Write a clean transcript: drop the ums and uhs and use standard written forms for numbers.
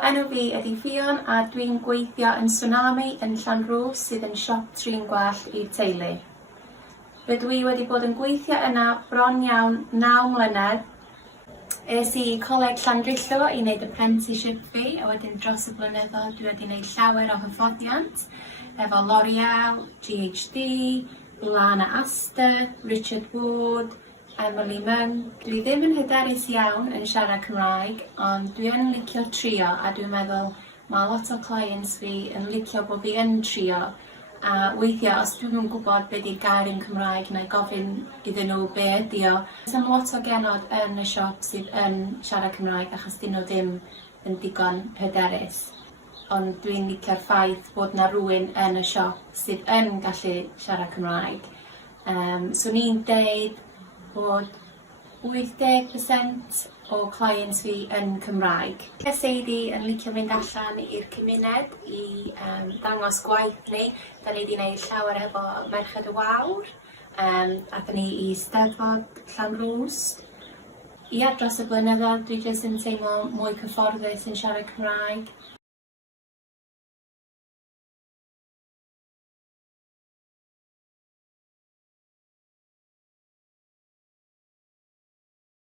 Enw fi ydy Ffion a dwi'n gweithio yn Tsunami yn Llanrwst sydd yn siop Trin Gwallt i'r teulu. Rydw i wedi bod yn gweithio yna bron iawn 9 mlynedd. Es i coleg Llanrwst i wneud apprenticeship fi, a wedyn dros y blynyddoedd dwi wedi gwneud llawer o hyfforddiant efo L'Oreal, GHD, Lana Aster, Richard Ward, Emily Munn. Dwi ddim yn hyderus iawn yn siarad Cymraeg, ond dwi yn licio trio a dwi'n meddwl mae lot o clients fi yn licio bod fi yn trio. A weithio, os dwi'n yn gwybod beth ydy'r gair yn Cymraeg, neu gofyn iddyn nhw be ydy o. Dwi'n lot o genod yn y siop sydd yn siarad Cymraeg achos dyn nhw ddim yn digon hyderus. Ond dwi'n licio'r ffaith bod yna rhywun yn y siop sydd yn gallu siarad Cymraeg. So ni'n deud bod 80% o clients fi yn Cymraeg. Seidi yn licio mynd allan i'r cymuned i dangos gwaith ni. Da ni wedi gwneud llawer efo Merched y Wawr, aethon ni i Steddfod Llanrwst. Ia, dros y blynyddoedd dwi jyst yn teimlo mwy cyfforddus yn siarad Cymraeg.